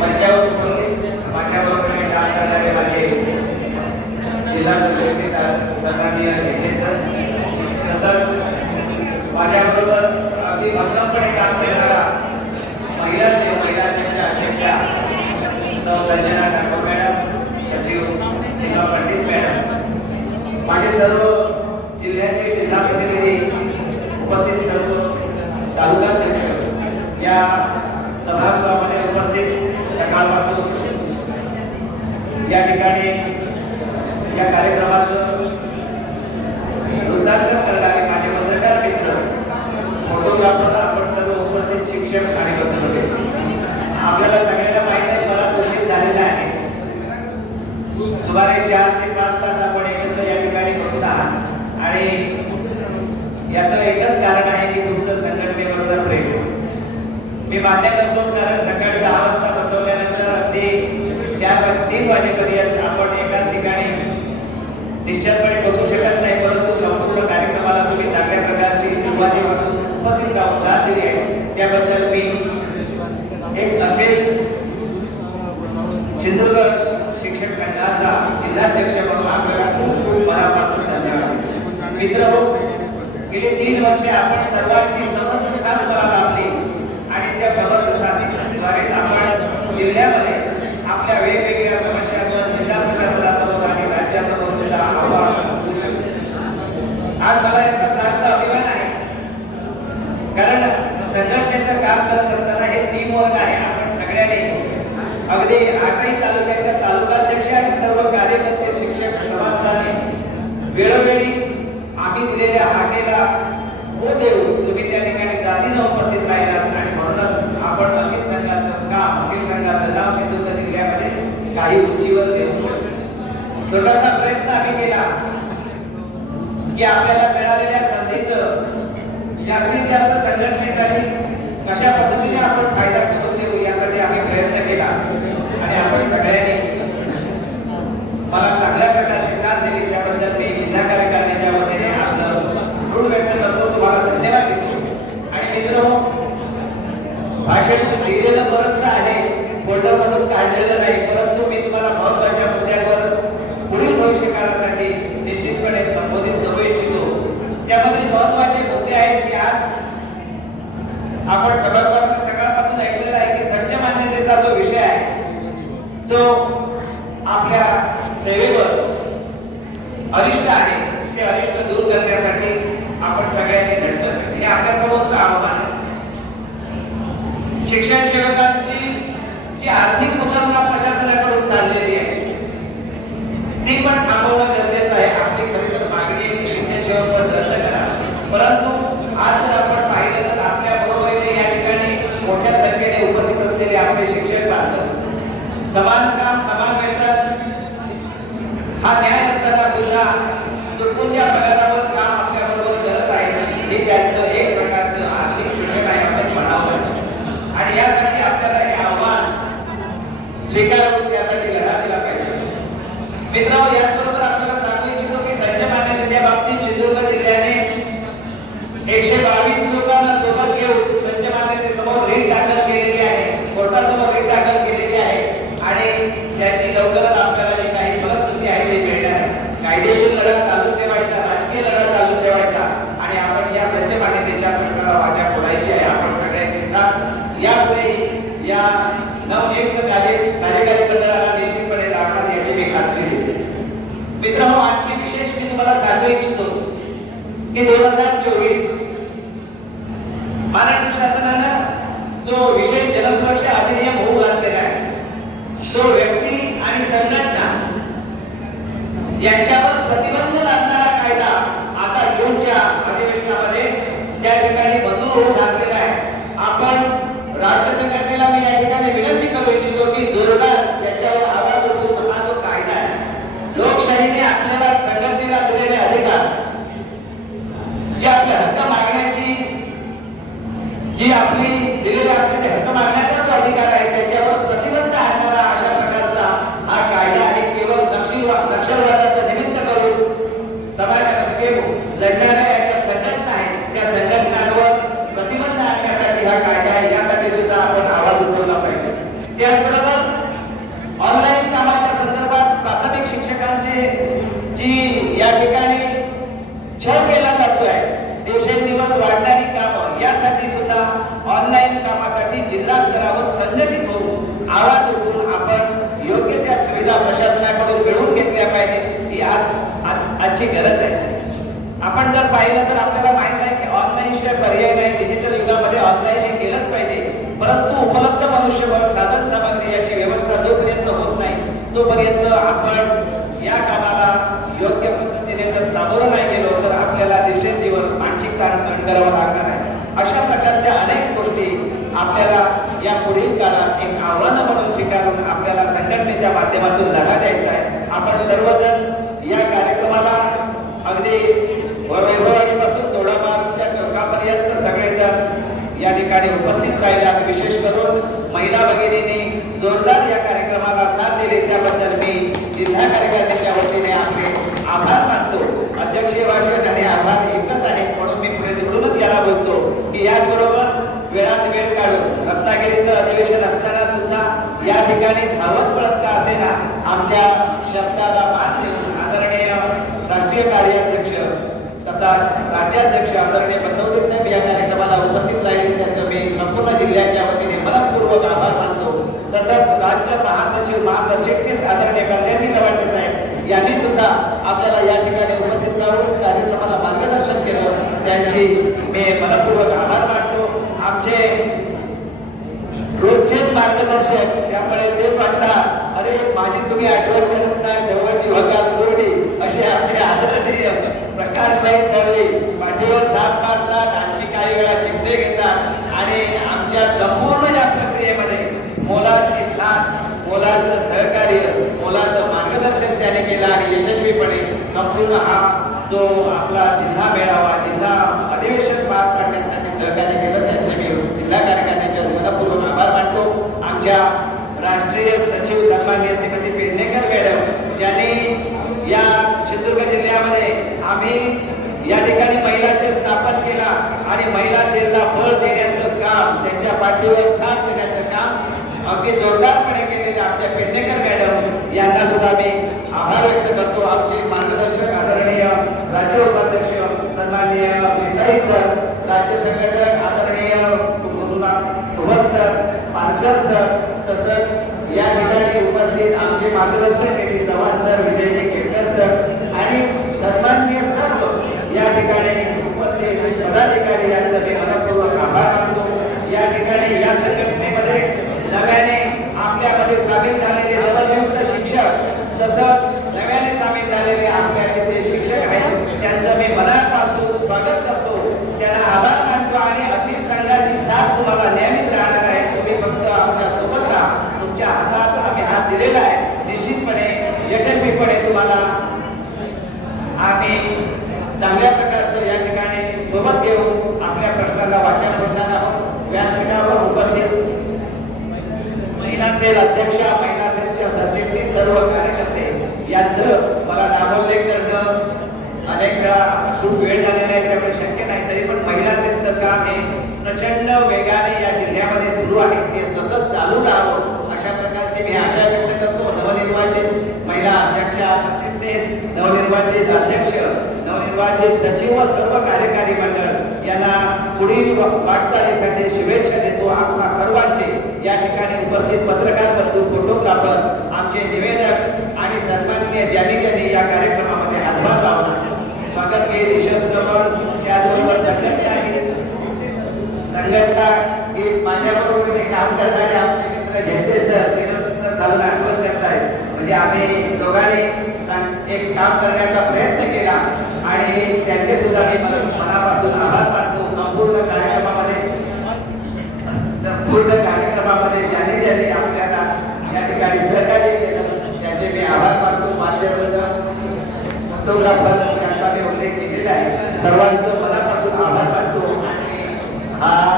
मंचावर माझ्याबरोबर काम करणारे माझे जिल्हा सन्माननीय सर तसंच माझ्याबरोबर अगदी भक्कमपणे काम करणारा महिला सेव महिला सेवेच्या अध्यक्षा सौ संजना ठाकूर मॅडम सचिव सीमा पंडित मॅडम माझे सर्व जिल्ह्याचे जिल्हा प्रतिनिधी उपस्थित सर्व तालुकाध्यक्ष या या ठिकाणी या कार्यक्रमाचं वृद्धांकन करणारे माझे पत्रकार मित्र फोटोग्राफर आपण सर्व उपस्थित शिक्षक आणि होते आपल्याला सगळ्यांना माहिती आहे मला दूषित झालेला आहे. सुमारे चार ते पाच तास आपण एकत्र या ठिकाणी बसत आहात. आणि याचं एकच कारण आहे की तुमचं संघटनेबरोबर प्रेम. मी मान्य करतो कारण सकाळी दहा वाजता बसवल्यानंतर अगदी चार तीन वाजेपर्यंत आपण एकाच ठिकाणी निश्चितपणे बसू शकत नाही परंतु संपूर्ण कार्यक्रमाला तुम्ही चांगल्या प्रकारची सुरुवातीपासून उपस्थित राहून दाद दिली आहे. त्याबद्दल मी एक अखेर सिंधुदुर्ग शिक्षक संघाचा जिल्हाध्यक्ष म्हणून आपल्याला खूप खूप मनापासून धन्यवाद. मित्र गेले गेली तीन वर्षे आपण सर्वांची समज साथ मला लाभली आणि त्या समर्थ साथीद्वारे आपण जिल्ह्यामध्ये आपल्या वेगवेगळ्या समस्यांवर जिल्हा प्रशासनासमोर आणि राज्यासमोर सुद्धा आव्हान उभू शकतो. आज मला याचा सार्थ अभिमान आहे कारण संघटनेचं काम करत असताना हे टीम वर्क आहे आपण सगळ्यांनी अगदी आठही तालुक्याच्या तालुकाध्यक्ष आणि सर्व कार्यकर्ते शिक्षक समाजाने वेळोवेळी आम्ही दिलेल्या हाकेला हो देऊ तुम्ही त्या ठिकाणी जातीनं उपस्थित राहिलात आणि म्हणूनच आपण वकील संघाचं काम वकील संघाचं नाव सिंधुदुर्ग जिल्ह्यामध्ये काही उंचीवर देऊ शकतो छोटासा प्रयत्न आम्ही केला की आपल्याला मिळालेल्या संधीचं जास्तीत जास्त संघटनेसाठी कशा पद्धतीने आपण फायदा करून देऊ यासाठी आम्ही प्रयत्न केला. आणि आपण सगळ्यांनी मला चांगल्या प्रकारची साथ दिली. त्याबद्दल मी जिल्हा कार्यकारिणीच्या वतीने आपलं ऋण व्यक्त करतो. तुम्हाला धन्यवाद देतो. आणि मित्र भाषण लिहिलेलं बरंच आहे. फोल्डर मधून काढलेलं नाही. परंतु मी तुम्हाला महत्त्वाच्या मुद्द्यावर पुढील भविष्य काळासाठी निश्चितपणे संबोधित करू इच्छितो त्यामध्ये महत्त्वाचे मुद्दे आहेत की आज आपण सभागृहामध्ये सकाळपासून ऐकलेलं आहे की संच जो विषय आहे जो आपल्या सेवेवर अरिष्ट आहे ते अरिष्ट दूर करण्यासाठी आपण सगळ्यांनी झटत हे आपल्या समोरचं आव्हान आहे. शिक्षण सेवकांची जी आर्थिक उतरवणा प्रशासनाकडून चाललेली आहे ती पण थांबवणं गरजेचं आहे आपली खरी तर मागणी आहे की शिक्षण सेवक पद रद्द करा परंतु आज जर आपण पाहिलं तर आपल्या बरोबरीने या ठिकाणी मोठ्या संख्येने उपस्थित असलेले आपले शिक्षक बांधव समान काम समान वेतन हा न्याय असताना सुद्धा तुटपुंज्या पगारावर काम आपल्याबरोबर करत आहे हे त्यांचं एक प्रकारचं आर्थिक आहे असं म्हणावं आणि यासाठी आपल्याला हे आव्हान स्वीकारून त्यासाठी लढा दिला पाहिजे. मित्रांनो याचबरोबर आपल्याला सांगू इच्छितो की संच मान्यतेच्या बाबतीत सिंधुदुर्ग जिल्ह्याने एकशे बारा लोकांना सोबत घेऊन संच मान्यतेसमोर रीट दाखल केलेली आहे कोर्टासमोर रीट दाखल केलेली आहे आणि त्याची लवकरच आपल्याला जी काही फलश्रुती आहे ती मिळणार आहे कायदेशीर लढा चालू ठेवायचा राजकीय लढा चालू ठेवायचा आणि आपण या संच मान्यतेच्या प्रश्नाला वाचा फोडायची आहे आपण सगळ्यांची साथ यापुढे या नवनियुक्त कार्य कार्यकारी मंडळाला निश्चितपणे लाभणार याची मी खात्री देते आणखी विशेष मी तुम्हाला सांगू इच्छितो की दोन हजार चोवीस महाराष्ट्र शासनानं जो विशेष जनसुरक्षा अधिनियम होऊ घातलेला आहे तो व्यक्ती आणि संघटना यांच्यावर प्रतिबंध लादणारा कायदा आता जूनच्या अधिवेशनामध्ये त्या ठिकाणी मंजूर होऊ घातलेला आहे आपण राज्य संघटनेला मी या ठिकाणी विनंती करू इच्छितो की जोरदार याच्यावर आवाज उठवून हा जो कायदा आहे लोकशाहीने आपल्याला संघटनेला दिलेले अधिकार जे आपले हक्क मागण्याची जी आपली दिलेल्या आपले हक्क मागण्याचा जो अधिकार आहे त्याच्यावर प्रतिबंध आणणारा अशा प्रकारचा हा कायदा आहे केवळ नक्षल नक्षलवादाचं निमित्त ठिकाणी छळ केला जातोय दिवसेंदिवस वाढणारी कामं यासाठी सुद्धा ऑनलाईन कामासाठी जिल्हा स्तरावर संघटित होऊन आवाज उठवून आपण योग्य त्या सुविधा प्रशासनाकडून मिळवून घेतल्या पाहिजे ही आज आज- आजची गरज आहे आपण जर पाहिलं तर आपल्याला माहीत आहे की ऑनलाईन शिवाय पर्याय नाही डिजिटल युगामध्ये ऑनलाईन हे केलंच पाहिजे परंतु उपलब्ध मनुष्यबळ साधन सामग्री याची व्यवस्था जोपर्यंत होत नाही तोपर्यंत आपण या कामाला योग्य पद्धतीने जर सामोरं नाही गेलो तर आपल्याला दिवसेंदिवस मानसिक ताण सहन करावं लागणार आहे. अशा प्रकारच्या अनेक गोष्टी आपल्याला या पुढील काळात एक आव्हान म्हणून स्वीकारून आपल्याला संघटनेच्या माध्यमातून लढा द्यायचा आहे. आपण सर्वजण या कार्यक्रमाला अगदी वैभववाडीपासून तोडामारच्या टोकापर्यंत सगळेजण या ठिकाणी उपस्थित राहिल्या विशेष करून महिला भगिनींनी जोरदार या कार्यक्रमाला साथ दिली त्याबद्दल मी जिल्हा कार्यकारिणीच्या वतीने आपले आभार मानतो अध्यक्षीय भाषण आणि आभार एकच आहे म्हणून मी पुढे तिकडूनच याला बोलतो की याचबरोबर वेळात वेळ काढून रत्नागिरीचं अधिवेशन असताना सुद्धा या ठिकाणी धावत पळत का असेना आमच्या शब्दाला मान देऊन आदरणीय राष्ट्रीय कार्याध्यक्ष तथा राज्याध्यक्ष आदरणीय बसवडे साहेब या कार्यक्रमाला उपस्थित राहिले. त्याचं मी संपूर्ण जिल्ह्याच्या वतीने मनपूर्वक आभार मानतो. तसंच राज्य महासचिव महासचिवनीस आदरणीय कल्याणी दवाडे साहेब यांनी सुद्धा आपल्याला या ठिकाणी उपस्थित राहून कार्यक्रमाला मार्गदर्शन केलं. त्यांची मी मनपूर्वक आभार मानतो. आमचे रोजचेच मार्गदर्शक त्यामुळे ते वाटतात अरे माझी तुम्ही आठवण करत नाही देवाची भगात कोरडी असे आमचे आदरणीय प्रकाशभाई तळवे पाठीवर थाप मारतात आणखी काही वेळा चिमटे घेतात. आणि आमच्या संपूर्ण या प्रक्रियेमध्ये मोलाची साथ मोलाचं सहकार्य मोलाचं मार्गदर्शन त्याने केलं आणि यशस्वीपणे संपूर्ण हा जो आपला जिल्हा मेळावा जिल्हा अधिवेशन पार पाडण्यासाठी सहकार्य केलं त्यांचे मी जिल्हा कार्यकारिणीच्या मनपूर्वक आभार मानतो आमच्या राष्ट्रीय सचिव श्रीमती पेडणेकर मॅडम ज्यांनी या सिंधुदुर्ग जिल्ह्यामध्ये आम्ही या ठिकाणी महिला सेल स्थापन केला आणि महिला सेलला बळ देण्याचं काम त्यांच्या पाठीवर ठाक देण्याचं काम अगदी जोरदारपणे केलेले आमच्या पेडणेकर मॅडम यांना सुद्धा मी आभार व्यक्त करतो आमचे मार्गदर्शक आदरणीय राज्य उपाध्यक्ष सन्माननीय देसाई सर राज्य संघटक आदरणीय भुवन सर पालकर सर तसंच या ठिकाणी उपस्थित आमचे चव्हाण सर विजयजी केटकर सर आणि सन्माननीय सर्व या ठिकाणी उपस्थित पदाधिकारी यांचा मी मनपूर्वक आभार मानतो या ठिकाणी या संघटनेमध्ये नव्याने आपल्यामध्ये सामील झालेले नवनियुक्त शिक्षक तसंच नव्याने सामील झालेले आपल्या तिथे शिक्षक आहेत त्यांचं मी मनापासून स्वागत करतो त्यांना आभार मानतो आणि अखिल संघाची साथ तुम्हाला नियमित राहणार आहे तुम्ही फक्त आमच्यासोबत राहा तुमच्या हातात आम्ही हात दिलेला आहे निश्चितपणे यशस्वीपणे तुम्हाला आम्ही चांगल्या प्रकारचं या ठिकाणी सोबत घेऊन आपल्या प्रश्नाला वाचन करताना आहोत व्यासपीठावर उपस्थित महिला सेल अध्यक्ष महिला सेलच्या सरचिटणीस सर्व कार्यकर्ते यांचं मला नामोल्लेख करणं अनेक वेळा खूप वेळ झालेला आहे त्यामुळे शक्य नाही. तरी पण महिला सेलचं काम हे प्रचंड वेगाने या जिल्ह्यामध्ये सुरू आहे. ते तसंच चालू राहावं अशा प्रकारची मी आशा व्यक्त करतो. नवनिर्वाचित महिला अध्यक्षा सरचिटणीस नवनिर्वाचित अध्यक्ष नवनिर्वाचित सचिव व सर्व कार्यकारी मंडळ यांना पुढील वाटचालीसाठी शुभेच्छा देतो. आपणा सर्वांचे या ठिकाणी उपस्थित पत्रकार बंधू फोटोग्राफर आमचे निवेदक आणि सन्माननीय ज्यांनी ज्यांनी या कार्यक्रमामध्ये हातभार लावला. स्वागत घेत यशस्वी त्याचबरोबर संघटना संघटना ही माझ्याबरोबर काम करणारे आमचे मित्र झेंडे सर सर घालून आठवण म्हणजे आम्ही दोघांनी एक काम करण्याचा प्रयत्न केला. आणि त्यांचे सुद्धा मी मनापासून आभार मानतो. संपूर्ण कार्यक्रमामध्ये संपूर्ण कार्यक्रमामध्ये ज्याने ज्याने आपल्याला या ठिकाणी सहकार्य केलं त्याचे मी आभार मानतो. माझ्या फोटोग्राफर यांचा मी उल्लेख केलेला आहे. सर्वांचं मनापासून आभार मानतो. आणि हा